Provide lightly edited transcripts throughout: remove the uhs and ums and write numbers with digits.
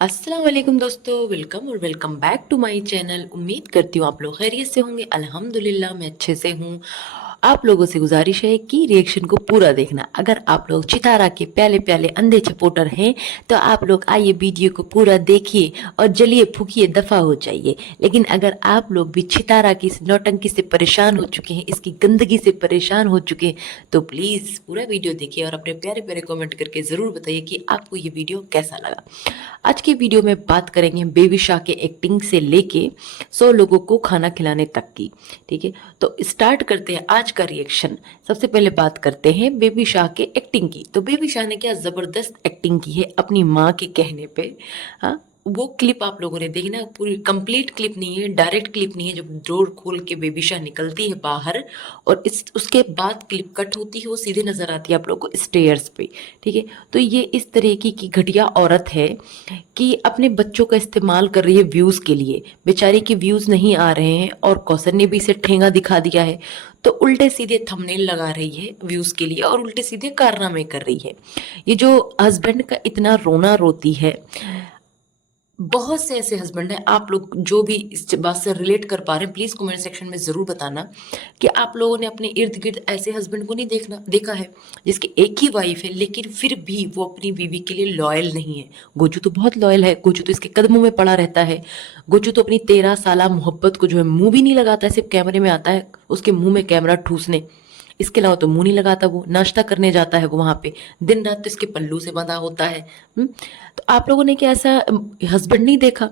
अस्सलाम वालेकुम दोस्तों, वेलकम और welcome back to my channel. उम्मीद करती हूँ आप लोग खैरियत से होंगे। अल्हम्दुलिल्लाह मैं अच्छे से हूँ। आप लोगों से गुजारिश है कि रिएक्शन को पूरा देखना। अगर आप लोग चितारा के प्याले प्याले अंधे सपोर्टर हैं तो आप लोग आइए वीडियो को पूरा देखिए और जलिए फूकिए दफा हो जाइए। लेकिन अगर आप लोग भी चितारा की इस नौटंकी से परेशान हो चुके हैं, इसकी गंदगी से परेशान हो चुके हैं, तो प्लीज पूरा वीडियो देखिए और अपने प्यारे प्यारे कमेंट करके जरूर बताइए कि आपको ये वीडियो कैसा लगा। आज की वीडियो में बात करेंगे बेबी शाह के एक्टिंग से लेके 100 लोगों को खाना खिलाने तक की। ठीक है, तो स्टार्ट करते हैं आज का रिएक्शन। सबसे पहले बात करते हैं बेबी शाह के एक्टिंग की। तो बेबी शाह ने क्या जबरदस्त एक्टिंग की है अपनी माँ के कहने पे। हाँ, वो क्लिप आप लोगों ने देखी ना, पूरी कंप्लीट क्लिप नहीं है, डायरेक्ट क्लिप नहीं है। जब डोर खोल के बेबी शाह निकलती है बाहर और इस उसके बाद क्लिप कट होती है, वो सीधे नजर आती है आप लोगों को स्टेयर्स पे। ठीक है, तो ये इस तरीके की घटिया औरत है कि अपने बच्चों का इस्तेमाल कर रही है व्यूज के लिए। बेचारी के व्यूज नहीं आ रहे हैं और कौसर ने भी इसे ठेंगा दिखा दिया है, तो उल्टे सीधे थंबनेल लगा रही है व्यूज के लिए और उल्टे सीधे कारनामे कर रही है। ये जो हस्बैंड का इतना रोना रोती है, बहुत से ऐसे हस्बैंड हैं। आप लोग जो भी इस बात से रिलेट कर पा रहे हैं प्लीज कमेंट सेक्शन में जरूर बताना कि आप लोगों ने अपने इर्द गिर्द ऐसे हस्बैंड को नहीं देखा है जिसकी एक ही वाइफ है लेकिन फिर भी वो अपनी बीवी के लिए लॉयल नहीं है। गोचू तो बहुत लॉयल है, गोचू तो इसके कदमों में पड़ा रहता है। गोचू तो अपनी 13 साल मोहब्बत को जो है मुंह भी नहीं लगाता है, सिर्फ कैमरे में आता है उसके मुंह में कैमरा ठूसने। इसके अलावा तो मुंह नहीं लगाता। वो नाश्ता करने जाता है वो वहां पे, दिन रात तो इसके पल्लू से बंधा होता है। तो आप लोगों ने क्या ऐसा हस्बैंड नहीं देखा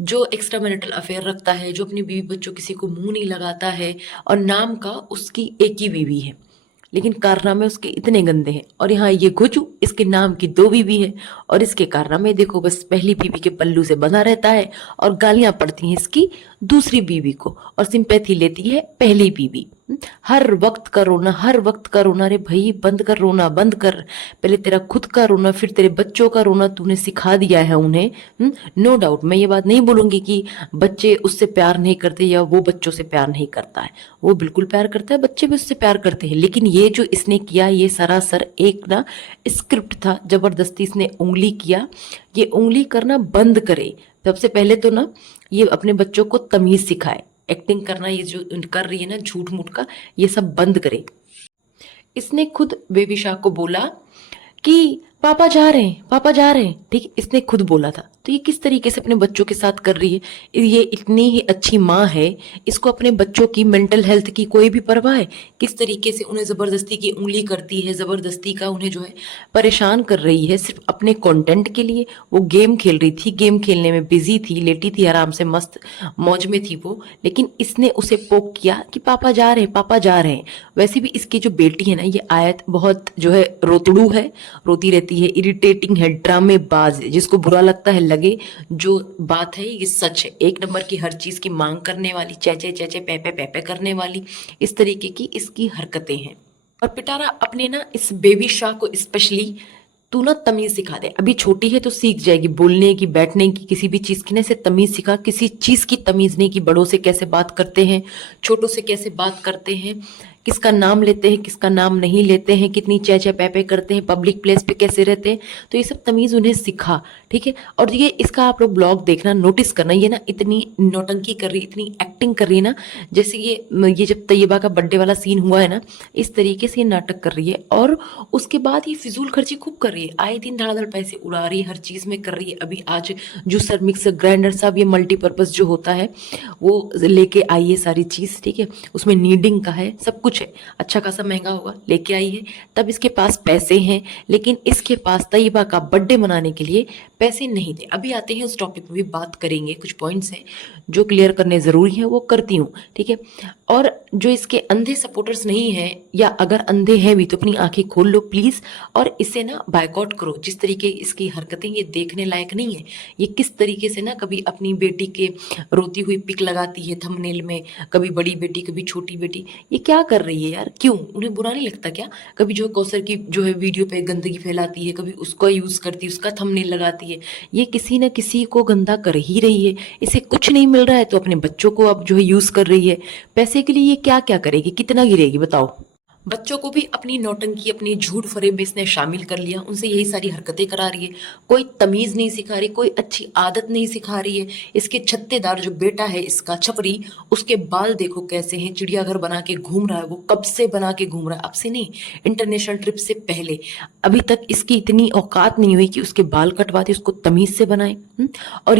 जो एक्स्ट्रा मैरिटल अफेयर रखता है, जो अपनी बीवी बच्चों किसी को मुंह नहीं लगाता है और नाम का उसकी एक ही बीवी है लेकिन कारनामे उसके इतने गंदे हैं। और यहाँ ये घुचू, इसके नाम की 2 बीवी है और इसके कारनामे देखो, बस पहली बीवी के पल्लू से बंधा रहता है और गालियां पड़ती हैं इसकी दूसरी बीवी को और सिंपैथी लेती है पहली बीवी। हर वक्त का रोना, हर वक्त का रोना। अरे भाई बंद कर रोना, बंद कर। पहले तेरा खुद का रोना, फिर तेरे बच्चों का रोना तूने सिखा दिया है उन्हें। नो डाउट मैं ये बात नहीं बोलूंगी कि बच्चे उससे प्यार नहीं करते या वो बच्चों से प्यार नहीं करता है। वो बिल्कुल प्यार करता है, बच्चे भी उससे प्यार करते हैं। लेकिन ये जो इसने किया ये सरासर एक ना स्क्रिप्ट था, जबरदस्ती इसने उंगली किया। ये उंगली करना बंद करे। सबसे पहले तो ना ये अपने बच्चों को तमीज सिखाए। एक्टिंग करना ये जो कर रही है ना झूठ मूठ का, ये सब बंद करे। इसने खुद बेबी शाह को बोला कि पापा जा रहे हैं, पापा जा रहे हैं। ठीक है, इसने खुद बोला था। तो ये किस तरीके से अपने बच्चों के साथ कर रही है। ये इतनी ही अच्छी माँ है, इसको अपने बच्चों की मेंटल हेल्थ की कोई भी परवाह है। किस तरीके से उन्हें जबरदस्ती की उंगली करती है, जबरदस्ती का उन्हें जो है परेशान कर रही है सिर्फ अपने कंटेंट के लिए। वो गेम खेल रही थी, गेम खेलने में बिजी थी, लेटी थी आराम से, मस्त मौज में थी वो। लेकिन इसने उसे पोक किया कि पापा जा रहे हैं, पापा जा रहे हैं। वैसे भी इसकी जो बेटी है ना, ये आयत बहुत जो है रोतड़ू है, रोती रहती है, इरिटेटिंग है, ड्रामेबाज है। जिसको बुरा लगता है लगे, जो बात है ये सच है। एक नंबर की हर चीज की मांग करने वाली, चेचे चेचे पेपे पेपे करने वाली, इस तरीके की इसकी हरकतें हैं। और पिटारा अपने ना इस बेबी शाह को स्पेशली, तू ना तमीज सिखा दे। अभी छोटी है तो सीख जाएगी बोलने की, बैठने की, किसी भी चीज की ना इसे तमीज सिखा। किसी चीज की तमीज नहीं कि बड़ों से कैसे बात करते हैं, छोटों से कैसे बात करते हैं, किसका नाम लेते हैं, किसका नाम नहीं लेते हैं, कितनी चेचे पैपे करते हैं, पब्लिक प्लेस पे कैसे रहते हैं। तो ये सब तमीज उन्हें सिखा। ठीक है, और ये इसका आप लोग ब्लॉग देखना, नोटिस करना, ये ना इतनी नौटंकी कर रही, इतनी एक्टिंग कर रही है ना, जैसे ये जब तैयबा का बर्थडे वाला सीन हुआ है ना, इस तरीके से ये नाटक कर रही है। और उसके बाद ये फिजूल खर्ची खूब कर रही है, आए दिन धड़ाधड़ पैसे उड़ा रही है, हर चीज में कर रही है। अभी आज जूसर मिक्सर ग्राइंडर सब ये मल्टीपर्पज जो होता है वो लेके आई है सारी चीज। ठीक है, उसमें नीडिंग का है, सब कुछ है, अच्छा खासा महंगा होगा, लेके आई है। तब इसके पास पैसे हैं, लेकिन इसके पास तैयबा का बर्थडे मनाने के लिए पैसे नहीं थे। अभी आते हैं उस टॉपिक पे भी बात करेंगे, कुछ पॉइंट्स हैं जो क्लियर करने जरूरी है, वो करती हूँ। ठीक है, और जो इसके अंधे सपोर्टर्स नहीं है, या अगर अंधे हैं भी तो अपनी आंखें खोल लो प्लीज और इसे ना बायकॉट करो। जिस तरीके इसकी हरकतें ये देखने लायक नहीं है। ये किस तरीके से ना कभी अपनी बेटी के रोती हुई पिक लगाती है थंबनेल में, कभी बड़ी बेटी कभी छोटी बेटी। ये क्या कर रही है यार, क्यों उन्हें बुरा नहीं लगता क्या? कभी जो कौसर की जो है वीडियो पे गंदगी फैलाती है, कभी उसका यूज करती है, उसका थंबनेल लगाती है। ये किसी ना किसी को गंदा कर ही रही है। इसे कुछ नहीं मिल रहा है तो अपने बच्चों को अब जो है यूज कर रही है। पैसे के लिए ये क्या क्या करेगी, कितना गिरेगी बताओ। बच्चों को भी अपनी नौटंकी, अपनी झूठ फरेब में इसने शामिल कर लिया, उनसे यही सारी हरकतें करा रही है। कोई तमीज नहीं सिखा रही, कोई अच्छी आदत नहीं सिखा रही है। इसके छत्तेदार जो बेटा है इसका छपरी, उसके बाल देखो कैसे हैं, चिड़ियाघर बना के घूम रहा है। वो कब से बना के घूम रहा है, अब से नहीं, इंटरनेशनल ट्रिप से पहले। अभी तक इसकी इतनी औकात नहीं हुई कि उसके बाल कटवा दे, उसको तमीज से बनाए। और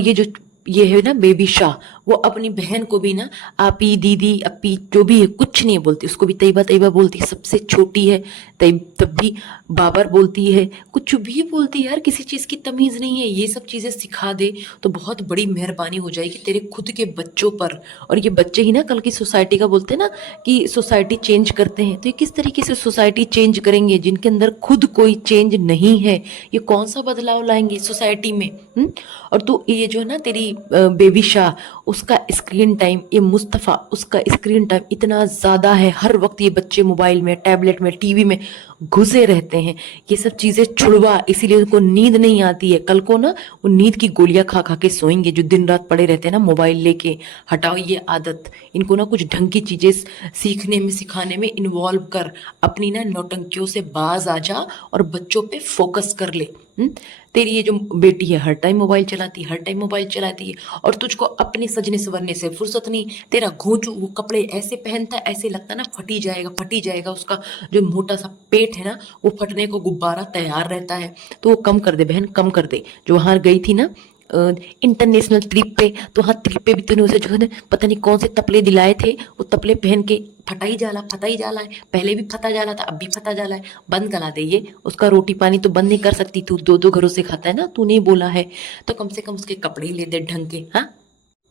ये है ना बेबी शाह, वो अपनी बहन को भी ना आपी, दीदी, अपी, जो भी है कुछ नहीं बोलती, उसको भी तैयबा तैयबा बोलती है। सबसे छोटी है तब भी बाबर बोलती है, कुछ भी बोलती है यार, किसी चीज़ की तमीज़ नहीं है। ये सब चीज़ें सिखा दे तो बहुत बड़ी मेहरबानी हो जाएगी तेरे खुद के बच्चों पर। और ये बच्चे ही ना कल की सोसाइटी का, बोलते हैं ना कि सोसाइटी चेंज करते हैं, तो ये किस तरीके से सोसाइटी चेंज करेंगे जिनके अंदर खुद कोई चेंज नहीं है? ये कौन सा बदलाव लाएंगे सोसाइटी में? और तू ये जो है ना तेरी बेबी शाह, उसका स्क्रीन टाइम, ये मुस्तफ़ा, उसका स्क्रीन टाइम इतना ज़्यादा है। हर वक्त ये बच्चे मोबाइल में, टैबलेट में, टीवी में घुसे रहते हैं। ये सब चीज़ें छुड़वा, इसीलिए उनको नींद नहीं आती है। कल को ना वो नींद की गोलियां खा खा के सोएंगे, जो दिन रात पड़े रहते हैं ना मोबाइल लेके। हटाओ ये आदत, इनको ना कुछ ढंग की चीज़ें सीखने में, सिखाने में इन्वॉल्व कर। अपनी ना नौटंकियों से बाज आ जा और बच्चों पे फोकस कर ले। तेरी ये जो बेटी है हर टाइम मोबाइल चलाती है, हर टाइम मोबाइल चलाती है, और तुझको अपने सजने संवरने से फुर्सत नहीं। तेरा घोंचू, वो कपड़े ऐसे पहनता है, ऐसे लगता है ना फटी जाएगा, फटी जाएगा। उसका जो मोटा सा पेट है ना, वो फटने को गुब्बारा तैयार रहता है। तो वो कम कर दे बहन, कम कर दे। जो वहां गई थी ना इंटरनेशनल ट्रिप पे, तो हाँ ट्रिप पे भी तूने उसे जो है ना पता नहीं कौन से तपले दिलाए थे, वो तपले पहन के फटा ही जाला है। पहले भी फटा जाला था, अब भी फटा जाला है। बंद करा दे ये। उसका रोटी पानी तो बंद नहीं कर सकती तू, दो दो घरों से खाता है ना, तू नहीं बोला है तो कम से कम उसके कपड़े ही ले दे ढंग के। हाँ,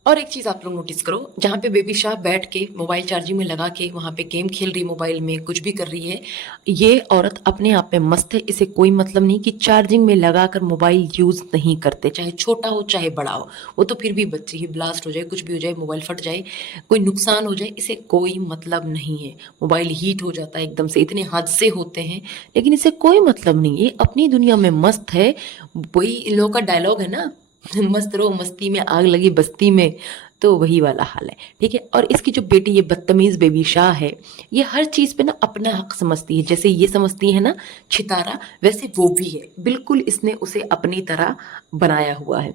और एक चीज़ आप लोग नोटिस करो, जहाँ पे बेबी शाह बैठ के मोबाइल चार्जिंग में लगा के वहाँ पे गेम खेल रही, मोबाइल में कुछ भी कर रही है, ये औरत अपने आप में मस्त है। इसे कोई मतलब नहीं कि चार्जिंग में लगा कर मोबाइल यूज़ नहीं करते, चाहे छोटा हो चाहे बड़ा हो। वो तो फिर भी बच्ची ही, ब्लास्ट हो जाए, कुछ भी हो जाए, मोबाइल फट जाए, कोई नुकसान हो जाए, इसे कोई मतलब नहीं है। मोबाइल हीट हो जाता है एकदम से, इतने हादसे होते हैं, लेकिन इसे कोई मतलब नहीं है। अपनी दुनिया में मस्त है। वही इन लोगों का डायलॉग है ना, मस्त रहो मस्ती में, आग लगी बस्ती में। तो वही वाला हाल है, ठीक है। और इसकी जो बेटी, ये बदतमीज बेबी शाह है, ये हर चीज पे ना अपना हक समझती है। जैसे ये समझती है ना छितारा, वैसे वो भी है बिल्कुल। इसने उसे अपनी तरह बनाया हुआ है।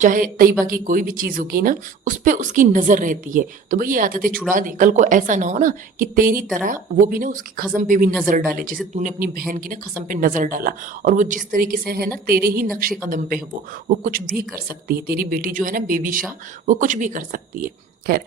चाहे तैयबा की कोई भी चीज होगी ना, उस पे उसकी नजर रहती है। तो भाई ये आदतें छुड़ा दे, कल को ऐसा ना हो ना कि तेरी तरह वो भी ना उसकी खसम पे भी नजर डाले, जैसे तूने अपनी बहन की ना खसम पे नजर डाला। और वो जिस तरीके से है ना तेरे ही नक्शे कदम पे है, वो कुछ भी कर सकती है। तेरी बेटी जो है ना बेबी शाह, वो कुछ भी कर सकती है। खैर,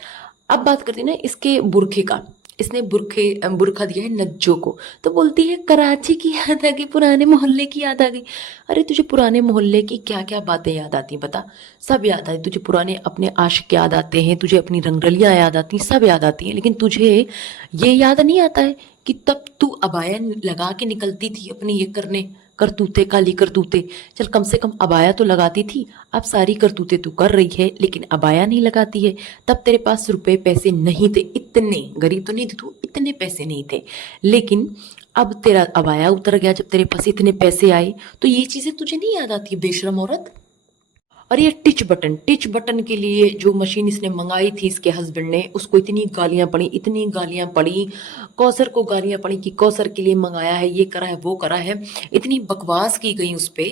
अब बात करते हैं ना इसके बुरखे का। इसने बुरखा दिया है नज्जो को, तो बोलती है कराची की याद आ गई, पुराने मोहल्ले की याद आ गई। अरे तुझे पुराने मोहल्ले की क्या क्या बातें याद आती हैं बता? सब याद आती, तुझे पुराने अपने आशिक याद आते हैं, तुझे अपनी रंगरलियां याद आती हैं, सब याद आती हैं, लेकिन तुझे ये याद नहीं आता है कि तब तू अबाया लगा के निकलती थी अपनी ये करने करतूते, काली करतूते। चल कम से कम अबाया तो लगाती थी। अब सारी करतूते तू कर रही है लेकिन अबाया नहीं लगाती है। तब तेरे पास रुपए पैसे नहीं थे, इतने गरीब तो नहीं थे तू, इतने पैसे नहीं थे, लेकिन अब तेरा अबाया उतर गया, जब तेरे पास इतने पैसे आए तो ये चीजें तुझे नहीं याद आती बेशरम औरत। और ये टिच बटन के लिए जो मशीन इसने मंगाई थी इसके हस्बैंड ने, उसको इतनी गालियां पड़ी, इतनी गालियां पड़ी। कौसर को गालियां पड़ी कि कौसर के लिए मंगाया है, ये करा है, वो करा है, इतनी बकवास की गई उस पे।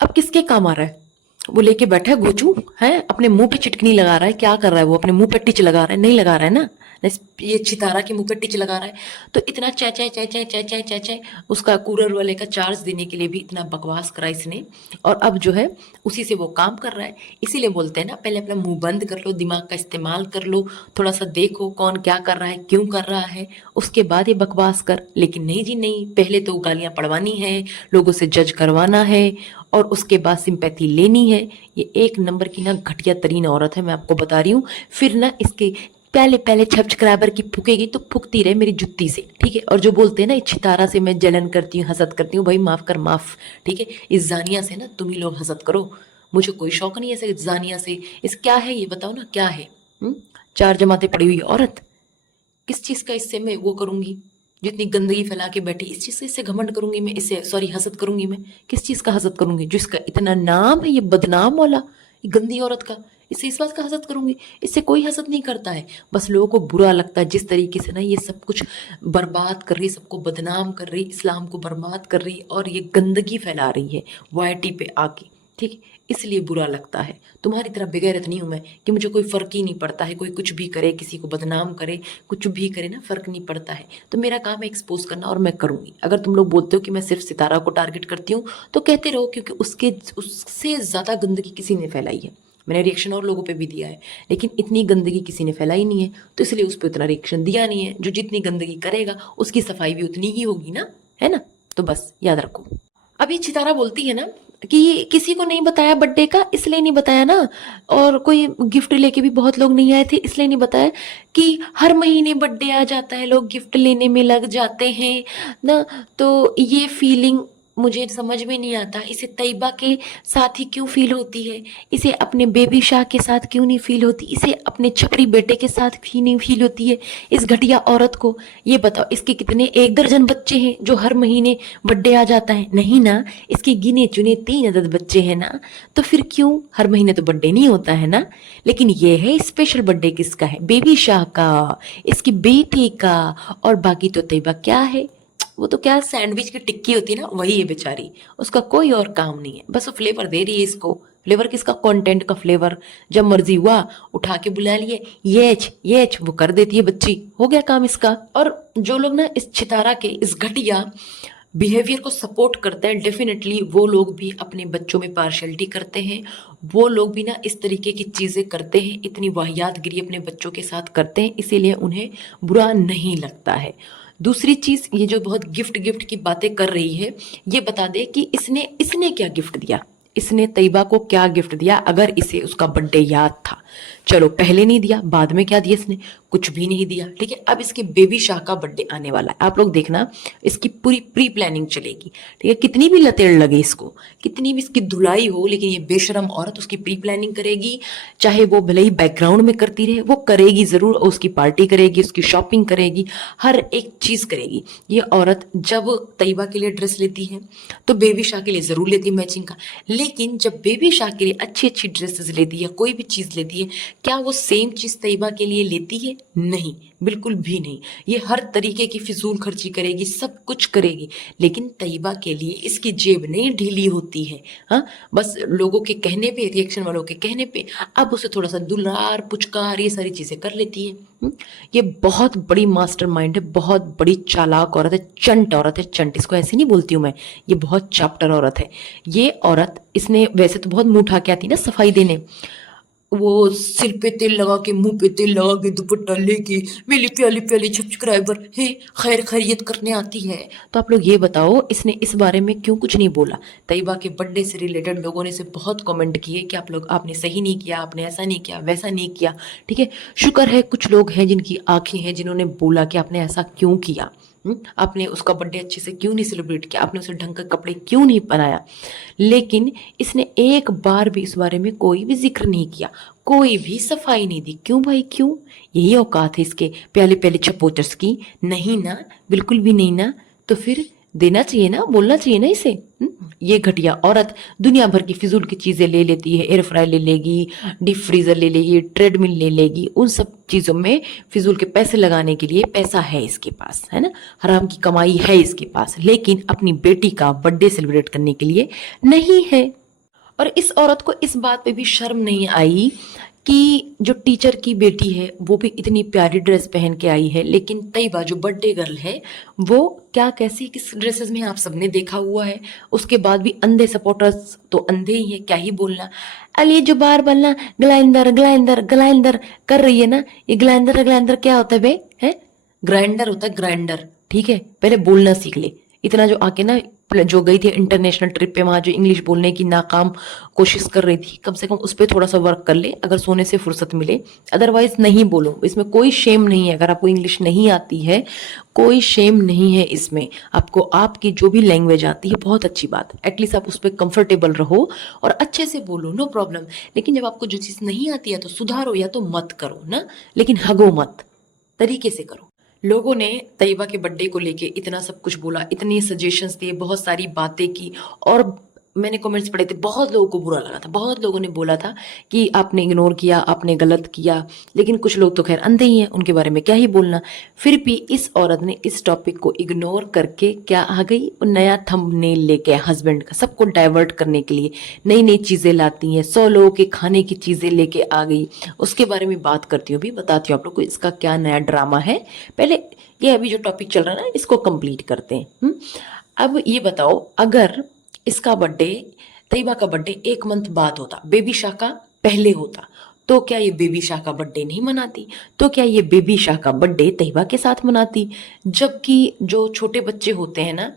अब किसके काम आ रहा है? वो लेके बैठा है घोचू है, अपने मुंह पे चिटकनी लगा रहा है, क्या कर रहा है वो? अपने मुंह पे टिच लगा रहा है? नहीं लगा रहा है ना, ये चितारा के मुंह पे टिच लगा रहा है। तो इतना चे चे चे चे चे चे चे चे, उसका कूलर वाले का चार्ज देने के लिए भी इतना बकवास करा इसने। और अब जो है उसी से वो काम कर रहा है। इसीलिए बोलते हैं ना, पहले अपना मुंह बंद कर लो, दिमाग का इस्तेमाल कर लो, थोड़ा सा देखो कौन क्या कर रहा है, क्यों कर रहा है, उसके बाद ये बकवास कर। लेकिन नहीं जी नहीं, पहले तो गालियां पड़वानी है, लोगों से जज करवाना है, और उसके बाद सिंपैथी लेनी है। ये एक नंबर की ना घटिया तरीन औरत है, मैं आपको बता रही हूँ। फिर ना इसके पहले पहले सब्सक्राइबर की फूकेगी तो फूकती रहे मेरी जुत्ती से, ठीक है। और जो बोलते हैं ना इस छितारा से मैं जलन करती हूँ, हसद करती हूँ, भाई माफ कर माफ, ठीक है। इस जानिया से ना तुम ही लोग हसद करो, मुझे कोई शौक नहीं है ऐसे जानिया से। इस क्या है ये बताओ ना, क्या है? चार जमाते पड़ी हुई औरत, किस चीज का इससे मैं वो करूंगी? जितनी गंदगी फैला के बैठी, इस चीज से इससे घमंड करूंगी मैं, इससे सॉरी हसद करूंगी मैं? किस चीज का हसद करूंगी? जिसका इतना नाम है ये बदनाम वाला, ये गंदी औरत का, इससे इस बात का हसद करूंगी, इससे कोई हसद नहीं करता है। बस लोगों को बुरा लगता है जिस तरीके से ना ये सब कुछ बर्बाद कर रही, सबको बदनाम कर रही, इस्लाम को बर्बाद कर रही और ये गंदगी फैला रही है वाईटी पे आके, ठीक है, इसलिए बुरा लगता है। तुम्हारी तरह बेगैरत नहीं हूं मैं कि मुझे कोई फर्क ही नहीं पड़ता है, कोई कुछ भी करे, किसी को बदनाम करे, कुछ भी करे ना, फर्क नहीं पड़ता है। तो मेरा काम है एक्सपोज करना और मैं करूंगी। अगर तुम लोग बोलते हो कि मैं सिर्फ सितारा को टारगेट करती हूँ तो कहते रहो, क्योंकि उससे ज्यादा गंदगी किसी ने फैलाई है। मैंने रिएक्शन और लोगों पे भी दिया है, लेकिन इतनी गंदगी किसी ने फैलाई नहीं है, तो इसलिए उस पर उतना रिएक्शन दिया नहीं है। जो जितनी गंदगी करेगा उसकी सफाई भी उतनी ही होगी ना, है ना। तो बस याद रखो। अभी चितारा बोलती है ना कि किसी को नहीं बताया बर्थडे का, इसलिए नहीं बताया ना, और कोई गिफ्ट लेके भी बहुत लोग नहीं आए थे इसलिए नहीं बताया, कि हर महीने बर्थडे आ जाता है लोग गिफ्ट लेने में लग जाते हैं ना। तो ये फीलिंग मुझे समझ में नहीं आता, इसे तैयबा के साथ ही क्यों फील होती है, इसे अपने बेबी शाह के साथ क्यों नहीं फील होती, इसे अपने छपरी बेटे के साथ क्यों नहीं फील होती है, इस घटिया औरत को। ये बताओ, इसके कितने 1 दर्जन बच्चे हैं जो हर महीने बर्थडे आ जाता है? नहीं ना, इसके गिने चुने 3 अदद बच्चे हैं ना, तो फिर क्यों हर महीने तो बर्थडे नहीं होता है ना। लेकिन ये है स्पेशल बर्थडे किसका है? बेबी शाह का, इसकी बेटी का। और बाकी तो तैयबा क्या है, वो तो क्या सैंडविच की टिक्की होती है ना, वही है बेचारी, उसका कोई और काम नहीं है, बस वो फ्लेवर दे रही है इसको। फ्लेवर किसका? कंटेंट का फ्लेवर। जब मर्जी हुआ उठा के बुला लिए, ये वो कर देती है बच्ची, हो गया काम इसका। और जो लोग ना इस छितारा के इस घटिया बिहेवियर को सपोर्ट करते हैं, डेफिनेटली वो लोग भी अपने बच्चों में पार्शलिटी करते हैं। वो लोग भी ना इस तरीके की चीज़ें करते हैं, इतनी वाहियातगिरी अपने बच्चों के साथ करते हैं, इसीलिए उन्हें बुरा नहीं लगता है। दूसरी चीज़, ये जो बहुत गिफ्ट गिफ्ट की बातें कर रही है, ये बता दे कि इसने इसने क्या गिफ्ट दिया, इसने तैयबा को क्या गिफ्ट दिया, अगर इसे उसका बर्थडे याद था। चलो पहले नहीं दिया, बाद में क्या दिया इसने? कुछ भी नहीं दिया, ठीक है। अब इसके बेबी शाह का बर्थडे आने वाला है, आप लोग देखना, इसकी पूरी प्री प्लानिंग चलेगी, ठीक है। कितनी भी लतेड़ लगे इसको, कितनी भी इसकी धुलाई हो, लेकिन ये बेशरम औरत उसकी प्री प्लानिंग करेगी। चाहे वो भले ही बैकग्राउंड में करती रहे, वो करेगी जरूर, और उसकी पार्टी करेगी, उसकी शॉपिंग करेगी, हर एक चीज करेगी। ये औरत जब तैयबा के लिए ड्रेस लेती है तो बेबी शाह के लिए जरूर लेती है मैचिंग का, लेकिन जब बेबी शाह के लिए अच्छी अच्छी ड्रेसेस लेती है, कोई भी चीज लेती है, क्या वो सेम चीज तैयबा के लिए लेती है? नहीं, बिल्कुल भी नहीं। ये हर तरीके की फिजूल खर्ची करेगी, सब कुछ करेगी, लेकिन तैयबा के लिए इसकी जेब नहीं ढीली होती है। हाँ, बस लोगों के कहने पे, रिएक्शन वालों के कहने पे अब उसे थोड़ा सा दुलार पुचकार ये सारी चीजें कर लेती है। ये बहुत बड़ी मास्टरमाइंड है, बहुत बड़ी चालाक औरत है, चंट औरत है, चंट, इसको ऐसे नहीं बोलती हूँ मैं, ये बहुत चाप्टर औरत है। ये औरत, इसने वैसे तो बहुत मुंह उठा के आती ना सफाई देने, वो सिर पे तेल लगा के, मुंह पे तेल लगा के, दुपट्टा लेके, मेरी प्याली प्याली सब्सक्राइबर है, खैर खैरियत करने आती है। तो आप लोग ये बताओ, इसने इस बारे में क्यों कुछ नहीं बोला? तैयबा के बर्थडे से रिलेटेड लोगों ने इसे बहुत कमेंट किए कि आप लोग, आपने सही नहीं किया, आपने ऐसा नहीं किया, वैसा नहीं किया, ठीक है। शुक्र है कुछ लोग हैं जिनकी आंखें हैं, जिन्होंने बोला कि आपने ऐसा क्यों किया, आपने उसका बर्थडे अच्छे से क्यों नहीं सेलिब्रेट किया, आपने उसे ढंग के कपड़े क्यों नहीं पहनाया। लेकिन इसने एक बार भी इस बारे में कोई भी जिक्र नहीं किया, कोई भी सफाई नहीं दी। क्यों भाई, क्यों? यही औकात है इसके प्याले प्याले छपोचर्स की? नहीं ना, बिल्कुल भी नहीं ना। तो फिर देना चाहिए ना, बोलना चाहिए ना इसे। ये घटिया औरत दुनिया भर की फिजूल की चीजें ले लेती है, एयर फ्रायर ले लेगी, डीप फ्रीजर ले लेगी, ट्रेडमिल ले लेगी, उन सब चीजों में फिजूल के पैसे लगाने के लिए पैसा है इसके पास, है ना, हराम की कमाई है इसके पास, लेकिन अपनी बेटी का बर्थडे सेलिब्रेट करने के लिए नहीं है। और इस औरत को इस बात पे भी शर्म नहीं आई कि जो टीचर की बेटी है वो भी इतनी प्यारी ड्रेस पहन के आई है, लेकिन तैयबा जो बर्थडे गर्ल है वो क्या, कैसी, किस ड्रेसेस में आप सबने देखा हुआ है। उसके बाद भी अंधे सपोर्टर्स तो अंधे ही है, क्या ही बोलना। अली जो बार बोलना ग्लाइंडर ग्लाइंडर ग्लाइंडर कर रही है ना, ये ग्लाइंडर ग्लाइंडर क्या होता है बे? है ग्राइंडर होता है, ग्राइंडर, ठीक है। पहले बोलना सीख ले। इतना जो आके ना, जो गई थी इंटरनेशनल ट्रिप पे, वहां जो इंग्लिश बोलने की नाकाम कोशिश कर रही थी, कम से कम उस पर थोड़ा सा वर्क कर ले अगर सोने से फुर्सत मिले, अदरवाइज नहीं बोलो। इसमें कोई शेम नहीं है, अगर आपको इंग्लिश नहीं आती है कोई शेम नहीं है इसमें। आपको आपकी जो भी लैंग्वेज आती है बहुत अच्छी बात है, एटलीस्ट आप उस पर कंफर्टेबल रहो और अच्छे से बोलो, नो प्रॉब्लम। लेकिन जब आपको जो चीज़ नहीं आती है तो सुधारो, या तो मत करो ना, लेकिन हगो मत, तरीके से करो। लोगों ने तैयबा के बर्थडे को लेके इतना सब कुछ बोला, इतनी सजेशंस दिए, बहुत सारी बातें की, और मैंने कमेंट्स पढ़े थे, बहुत लोगों को बुरा लगा था, बहुत लोगों ने बोला था कि आपने इग्नोर किया, आपने गलत किया। लेकिन कुछ लोग तो खैर अंधे ही हैं, उनके बारे में क्या ही बोलना। फिर भी इस औरत ने इस टॉपिक को इग्नोर करके क्या आ गई, नया थंबनेल लेके हस्बैंड का, सबको डाइवर्ट करने के लिए नई नई चीज़ें लाती हैं, 100 लोगों के खाने की चीज़ें लेके आ गई। उसके बारे में बात करती हूँ, भी बताती हूँ आप लोग को इसका क्या नया ड्रामा है। पहले ये अभी जो टॉपिक चल रहा है ना, इसको कंप्लीट करते हैं। अब ये बताओ, अगर इसका बर्थडे, तैयबा का बर्थडे 1 मंथ बाद होता, बेबी शाह का पहले होता, तो क्या ये बेबी शाह का बर्थडे नहीं मनाती? तो क्या ये बेबी शाह का बर्थडे तैयबा के साथ मनाती? जबकि जो छोटे बच्चे होते हैं ना,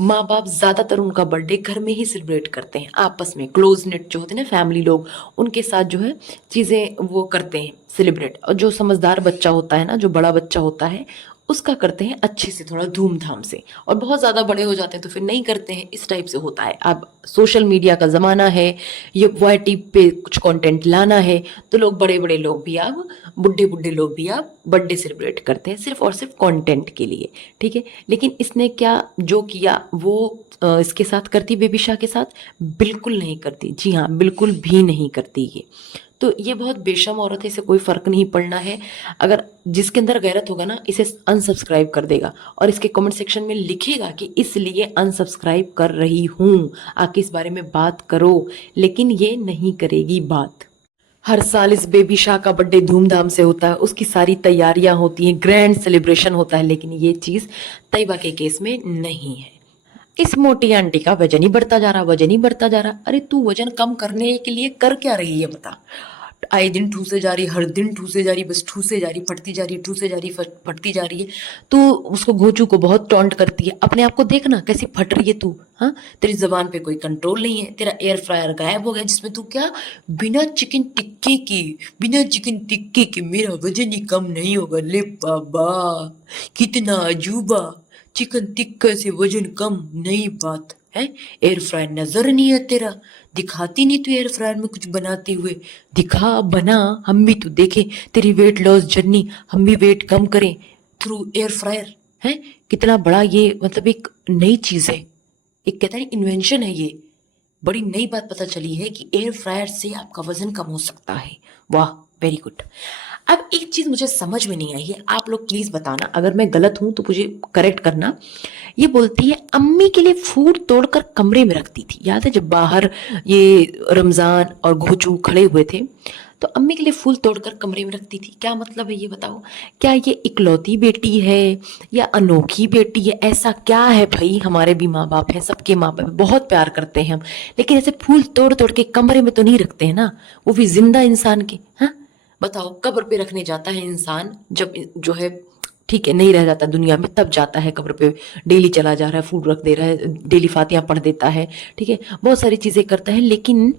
माँ बाप ज्यादातर उनका बर्थडे घर में ही सेलिब्रेट करते हैं, आपस में क्लोज नेट जो होते हैं ना फैमिली लोग, उनके साथ जो है चीजें वो करते हैं सेलिब्रेट। और जो समझदार बच्चा होता है ना, जो बड़ा बच्चा होता है, उसका करते हैं अच्छे से, थोड़ा धूमधाम से। और बहुत ज़्यादा बड़े हो जाते हैं तो फिर नहीं करते हैं, इस टाइप से होता है। अब सोशल मीडिया का ज़माना है, ये वाईटी पे कुछ कंटेंट लाना है, तो लोग, बड़े बड़े लोग भी, अब बुढ़े बुढ़े लोग भी अब बर्थडे सेलिब्रेट करते हैं सिर्फ और सिर्फ कंटेंट के लिए, ठीक है। लेकिन इसने क्या जो किया वो इसके साथ करती, बेबी शाह के साथ? बिल्कुल नहीं करती, जी हाँ, बिल्कुल भी नहीं करती ये। तो ये बहुत बेशर्म औरत है, इसे कोई फर्क नहीं पड़ना है। अगर जिसके अंदर गैरत होगा ना, इसे अनसब्सक्राइब कर देगा और इसके कमेंट सेक्शन में लिखेगा कि इसलिए अनसब्सक्राइब कर रही हूँ, आके इस बारे में बात करो। लेकिन ये नहीं करेगी बात। हर साल इस बेबी शाह का बर्थडे धूमधाम से होता है, उसकी सारी तैयारियां होती हैं, ग्रैंड सेलिब्रेशन होता है, लेकिन ये चीज तैयबा के केस में नहीं है। इस मोटी आंटी का वजन ही बढ़ता जा रहा, वजन ही बढ़ता जा रहा। अरे तू वजन कम करने के लिए कर क्या रही है बता? आए दिन ठूसे जा रही, हर दिन ठूसे जा रही, बस ठूसे जा रही, फटती जा रही, ठूसे जा रही, फटती जा रही है। तू उसको, घोचू को बहुत टॉन्ट करती है, अपने आप को देखना कैसी फट रही है तू। हाँ, तेरी जबान पे कोई कंट्रोल नहीं है, तेरा एयर फ्रायर गायब हो गया जिसमें तू क्या, बिना चिकन टिक्के के मेरा वजन ही कम नहीं होगा। ले बाबा, कितना अजूबा, चिकन टिक्का से वजन कम नई बात है। एयर फ्रायर नजर नहीं है तेरा, दिखाती नहीं तू एयर फ्रायर में कुछ बनाते हुए, दिखा, बना, हम भी तो देखें तेरी वेट लॉस जर्नी, हम भी वेट कम करें थ्रू एयर फ्रायर। है कितना बड़ा ये, मतलब एक नई चीज है, एक कहते हैं इन्वेंशन है ये। बड़ी नई बात पता चली है कि एयर फ्रायर से आपका वजन कम हो सकता है। वाह, वेरी गुड। अब एक चीज मुझे समझ में नहीं आई है, आप लोग प्लीज बताना, अगर मैं गलत हूं तो मुझे करेक्ट करना। ये बोलती है अम्मी के लिए फूड तोड़कर कमरे में रखती थी। याद है जब बाहर ये रमजान और घोचू खड़े हुए थे, तो अम्मी के लिए फूल तोड़कर कमरे में रखती थी। क्या मतलब है ये बताओ? क्या ये इकलौती बेटी है या अनोखी बेटी है? ऐसा क्या है भाई? हमारे भी माँ बाप हैं, सबके माँ बाप बहुत प्यार करते हैं हम, लेकिन ऐसे फूल तोड़ तोड़ के कमरे में तो नहीं रखते हैं ना, वो भी जिंदा इंसान के। हाँ बताओ, कब्र पे रखने जाता है इंसान जब जो है, ठीक है, नहीं रह जाता दुनिया में, तब जाता है कब्र पे, डेली चला जा रहा है, फूड रख दे रहा है, डेली फातिहा पढ़ देता है, ठीक है, बहुत सारी चीजें करता है। लेकिन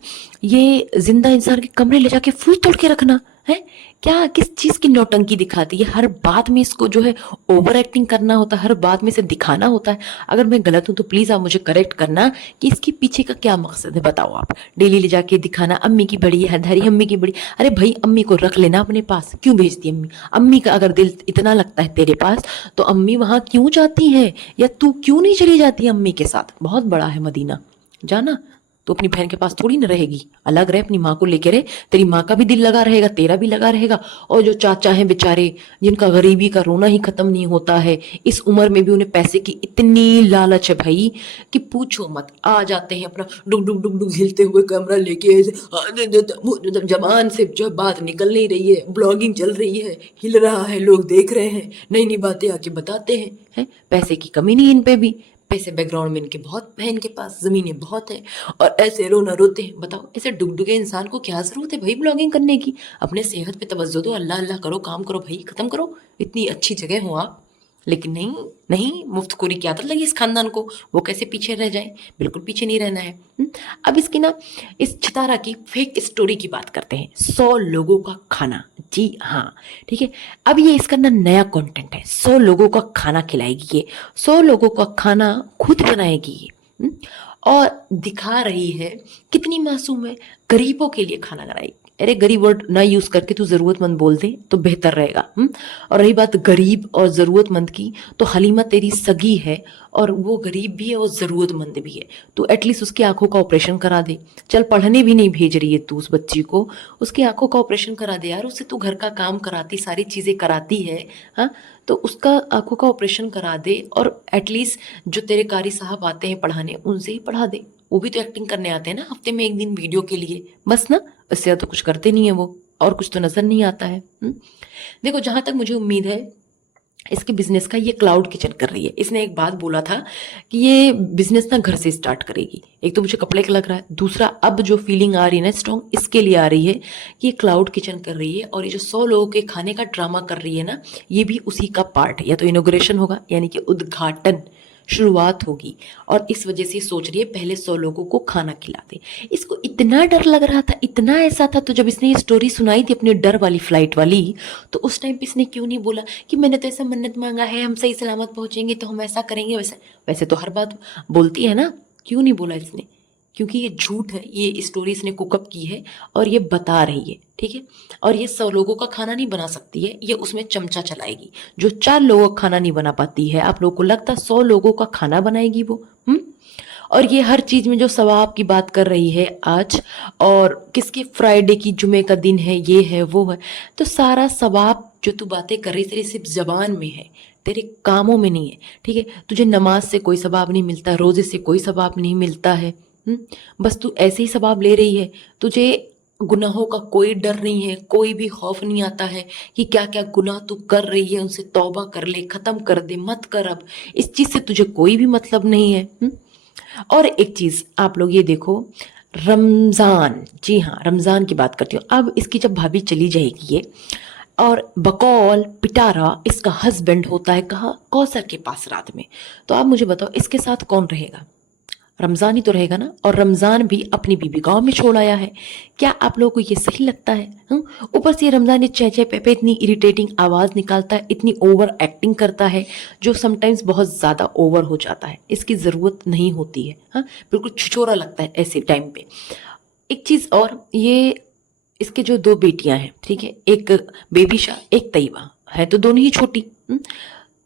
ये जिंदा इंसान के कमरे ले जाके फूल तोड़ के रखना है क्या? किस चीज की नौटंकी दिखाती है? हर बात में इसको जो है ओवर एक्टिंग करना होता है, हर बात में इसे दिखाना होता है। अगर मैं गलत हूं तो प्लीज आप मुझे करेक्ट करना कि इसके पीछे का क्या मकसद है, बताओ आप। डेली ले जाके दिखाना, अम्मी की बड़ी है धरी, अम्मी की बड़ी, अरे भाई अम्मी को रख लेना अपने पास, क्यों भेजती अम्मी? अम्मी का अगर दिल इतना लगता है तेरे पास तो अम्मी वहां क्यों जाती है, या तू क्यों नहीं चली जाती अम्मी के साथ? बहुत बड़ा है मदीना, जाना। तो अपनी बहन के पास थोड़ी ना रहेगी, अलग रहे, अपनी माँ को लेके रहे, तेरी माँ का भी दिल लगा रहेगा, तेरा भी लगा रहेगा। और जो चाचा हैं बेचारे, जिनका गरीबी का रोना ही खत्म नहीं होता है, इस उम्र में भी उन्हें पैसे की इतनी लालच है भाई कि पूछो मत। आ जाते हैं अपना डुग डुग डुग डुग हिलते हुए कैमरा लेके, जबान से जो बात निकल नहीं रही है, ब्लॉगिंग चल रही है, हिल रहा है, लोग देख रहे हैं, नई नई बातें आके बताते हैं। पैसे की कमी नहीं इन पे भी, पैसे बैकग्राउंड में इनके बहुत है, इनके पास जमीनें बहुत है, और ऐसे रोना रोते हैं। बताओ, ऐसे डुगडुगे इंसान को क्या जरूरत है भाई ब्लॉगिंग करने की? अपने सेहत पे तवज्जो दो, अल्लाह अल्लाह करो, काम करो भाई, खत्म करो। इतनी अच्छी जगह हो आप, लेकिन नहीं, नहीं, मुफ्तखोरी की आदत लगी इस खानदान को, वो कैसे पीछे रह जाए? बिल्कुल पीछे नहीं रहना है। अब इसकी ना, इस छितारा की फेक स्टोरी की बात करते हैं, 100 लोगों का खाना। जी हाँ, ठीक है। अब ये इसका ना नया कंटेंट है, 100 लोगों का खाना खिलाएगी ये, 100 लोगों का खाना खुद बनाएगी ये। और दिखा रही है कितनी मासूम है। गरीबों के लिए खाना बनाएगी। अरे गरीब वर्ड ना यूज करके तू जरूरतमंद बोल दे तो बेहतर रहेगा। और रही बात गरीब और जरूरतमंद की, तो हलीमा तेरी सगी है और वो गरीब भी है और जरूरतमंद भी है। तो एटलीस्ट उसकी आंखों का ऑपरेशन करा दे। चल पढ़ने भी नहीं भेज रही है तू उस बच्ची को, उसकी आंखों का ऑपरेशन करा दे यार। उससे तू घर का काम कराती, सारी चीजें कराती है। हाँ, तो उसका आंखों का ऑपरेशन करा दे और एटलीस्ट जो तेरे कारी साहब आते हैं पढ़ाने उनसे ही पढ़ा दे। वो भी तो एक्टिंग करने आते हैं ना हफ्ते में एक दिन वीडियो के लिए, बस ना। इससे ज़्यादा तो कुछ करते नहीं है वो, और कुछ तो नजर नहीं आता है। देखो जहां तक मुझे उम्मीद है इसके बिजनेस का, ये क्लाउड किचन कर रही है। इसने एक बात बोला था कि ये बिजनेस ना घर से स्टार्ट करेगी। एक तो मुझे कपड़े का लग रहा है, दूसरा अब जो फीलिंग आ रही है ना स्ट्रॉन्ग, इसके लिए आ रही है कि ये क्लाउड किचन कर रही है। और ये जो 100 लोगों के खाने का ड्रामा कर रही है ना, ये भी उसी का पार्ट है। या तो इनोग्रेशन होगा यानी कि उद्घाटन, शुरुआत होगी, और इस वजह से सोच रही है पहले 100 लोगों को खाना खिला दे। इसको इतना डर लग रहा था, इतना ऐसा था, तो जब इसने ये स्टोरी सुनाई थी अपनी डर वाली फ्लाइट वाली, तो उस टाइम पे इसने क्यों नहीं बोला कि मैंने तो ऐसा मन्नत मांगा है, हम सही सलामत पहुंचेंगे तो हम ऐसा करेंगे वैसे। वैसे तो हर बात बोलती है ना, क्यों नहीं बोला इसने? क्योंकि ये झूठ है, ये स्टोरी इसने कुकअप की है और ये बता रही है, ठीक है। और ये 100 लोगों का खाना नहीं बना सकती है, ये उसमें चमचा चलाएगी। जो 4 लोगों का खाना नहीं बना पाती है, आप लोगों को लगता 100 लोगों का खाना बनाएगी वो? और ये हर चीज में जो सवाब की बात कर रही है आज, और किसके फ्राइडे की, जुमे का दिन है, ये है वो है, तो सारा सवाब जो तू बातें कर रही तेरी सिर्फ जबान में है, तेरे कामों में नहीं है, ठीक है। तुझे नमाज से कोई सवाब नहीं मिलता, रोजे से कोई सवाब नहीं मिलता है। बस तू ऐसे ही सवाब ले रही है। तुझे गुनाहों का कोई डर नहीं है, कोई भी खौफ नहीं आता है कि क्या क्या गुनाह तू कर रही है उनसे तौबा कर ले, खत्म कर दे, मत कर अब। इस चीज से तुझे कोई भी मतलब नहीं है। और एक चीज आप लोग ये देखो, रमजान, जी हाँ रमजान की बात करती हूँ। अब इसकी जब भाभी चली जाएगी ये, और बकौल पिटारा इसका हस्बैंड होता है कहाँ, कौसर के पास रात में, तो आप मुझे बताओ इसके साथ कौन रहेगा? रमजान ही तो रहेगा ना। और रमजान भी अपनी बीबी गांव में छोड़ आया है। क्या आप लोगों को ये सही लगता है? ऊपर से ये रमजान ये चह चह पे इतनी इरिटेटिंग आवाज निकालता है, इतनी ओवर एक्टिंग करता है, जो समटाइम्स बहुत ज्यादा ओवर हो जाता है, इसकी जरूरत नहीं होती है। हाँ, बिल्कुल छिछोरा लगता है ऐसे टाइम पे। एक चीज और, ये इसके जो 2 बेटियां हैं, ठीक है, एक बेबीशा एक तैयबा है, तो दोनों ही छोटी।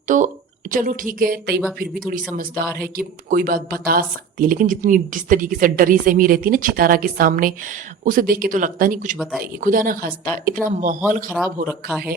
तो चलो ठीक है, तैयबा फिर भी थोड़ी समझदार है कि कोई बात बता सकती है, लेकिन जिस तरीके से डरी सहमी रहती है ना चितारा के सामने, उसे देख के तो लगता नहीं कुछ बताएगी। खुदा ना खास्ता, इतना माहौल खराब हो रखा है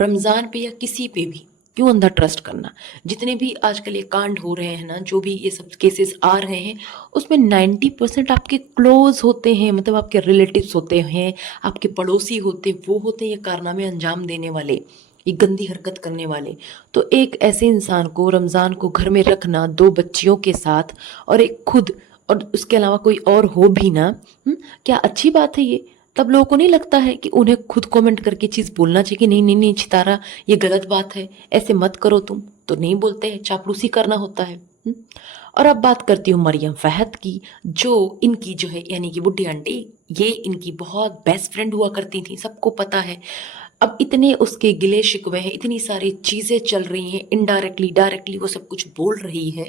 रमजान पे या किसी पे भी, क्यों अंधा ट्रस्ट करना। जितने भी आजकल ये कांड हो रहे हैं ना, जो भी ये सब केसेस आ रहे हैं, उसमें 90% आपके क्लोज होते हैं, मतलब आपके रिलेटिव्स होते हैं, आपके पड़ोसी होते हैं, वो होते हैं ये कारनामे अंजाम देने वाले, ये गंदी हरकत करने वाले। तो एक ऐसे इंसान को रमज़ान को घर में रखना 2 बच्चियों के साथ, और एक खुद, और उसके अलावा कोई और हो भी ना, क्या अच्छी बात है ये? तब लोगों को नहीं लगता है कि उन्हें खुद कमेंट करके चीज़ बोलना चाहिए कि नहीं नहीं नहीं चितारा ये गलत बात है, ऐसे मत करो तुम? तो नहीं बोलते हैं, चापलूसी करना होता है। और अब बात करती हूँ मरियम फहद की, जो इनकी जो है यानी कि बुड्ढी आंटी, ये इनकी बहुत बेस्ट फ्रेंड हुआ करती थी, सबको पता है। अब इतने उसके गिले शिकवे हैं, इतनी सारी चीजें चल रही हैं, इनडायरेक्टली डायरेक्टली वो सब कुछ बोल रही है।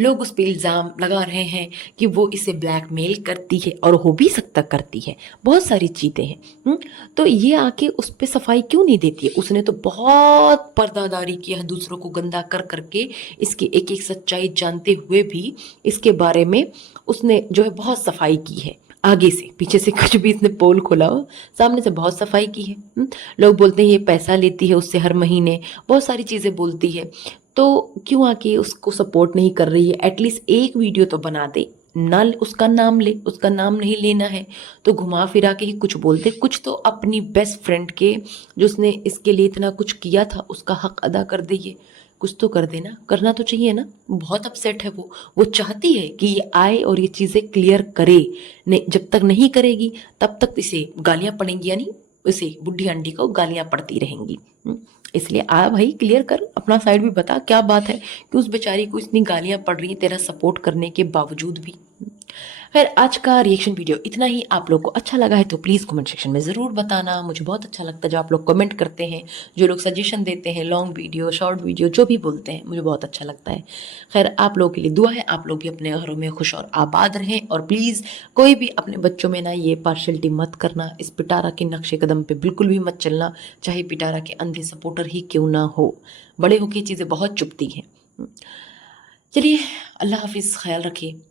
लोग उस पर इल्जाम लगा रहे हैं कि वो इसे ब्लैकमेल करती है, और हो भी सकता करती है, बहुत सारी चीजें हैं। तो ये आके उस पर सफाई क्यों नहीं देती है? उसने तो बहुत पर्दादारी किया है दूसरों को गंदा कर करके, इसकी एक एक सच्चाई जानते हुए भी इसके बारे में उसने जो है बहुत सफाई की है। आगे से पीछे से कुछ भी इसने पोल खोला हो, सामने से बहुत सफाई की है। लोग बोलते हैं ये पैसा लेती है उससे हर महीने, बहुत सारी चीजें बोलती है, तो क्यों आके उसको सपोर्ट नहीं कर रही है? एटलीस्ट एक वीडियो तो बना दे ना, उसका नाम ले, उसका नाम नहीं लेना है तो घुमा फिरा के ही कुछ बोलते, कुछ तो अपनी बेस्ट फ्रेंड के, जो उसने इसके लिए इतना कुछ किया था, उसका हक अदा कर दे। ये कुछ तो कर देना, करना तो चाहिए ना। बहुत अपसेट है वो चाहती है कि ये आए और ये चीजें क्लियर करे। नहीं, जब तक नहीं करेगी तब तक इसे गालियां पड़ेंगी, यानी उसे बुढ़ी आंटी को गालियां पड़ती रहेंगी। इसलिए आ भाई क्लियर कर, अपना साइड भी बता क्या बात है कि उस बेचारी को इतनी गालियां पड़ रही है तेरा सपोर्ट करने के बावजूद भी। खैर आज का रिएक्शन वीडियो इतना ही। आप लोग को अच्छा लगा है तो प्लीज़ कमेंट सेक्शन में ज़रूर बताना। मुझे बहुत अच्छा लगता है जो आप लोग कमेंट करते हैं, जो लोग सजेशन देते हैं, लॉन्ग वीडियो, शॉर्ट वीडियो जो भी बोलते हैं, मुझे बहुत अच्छा लगता है। खैर आप लोगों के लिए दुआ है, आप लोग भी अपने घरों में खुश और आबाद रहें। और प्लीज़ कोई भी अपने बच्चों में ना ये पार्शियलिटी मत करना, इस पिटारा के नक्शे कदम पे बिल्कुल भी मत चलना, चाहे पिटारा के अंधे सपोर्टर ही क्यों ना हो। बड़े होके चीज़ें बहुत चुभती हैं। चलिए, अल्लाह हाफ़िज़, ख़याल रखिए।